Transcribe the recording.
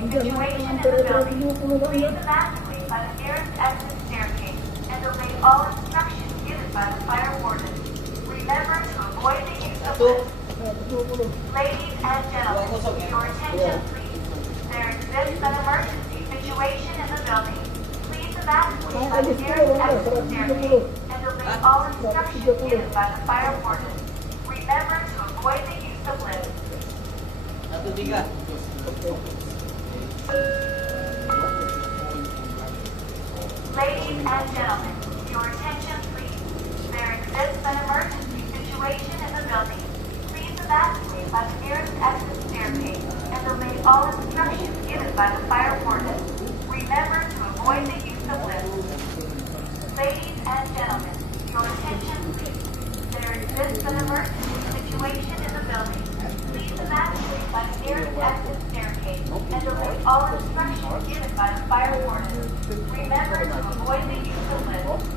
situation in the building, please evacuate by the nearest exit staircase and obey all instructions given by the fire warden. Remember to avoid the use of lifts. Ladies and gentlemen, your attention please. There exists an emergency situation in the building. Please evacuate by the nearest exit staircase and obey all instructions given by the fire warden. Remember to avoid the use of lifts. Ladies and gentlemen, your attention please. There exists an emergency situation in the building. Please evacuate by the nearest exit staircase and obey all instructions given by the fire warden. Remember to avoid the use of lifts. Ladies and gentlemen, your attention please. There exists an emergency situation in the building. Please evacuate by the nearest exit staircase and obey all instructions given by the fire warden. Remember to avoid the use of lifts.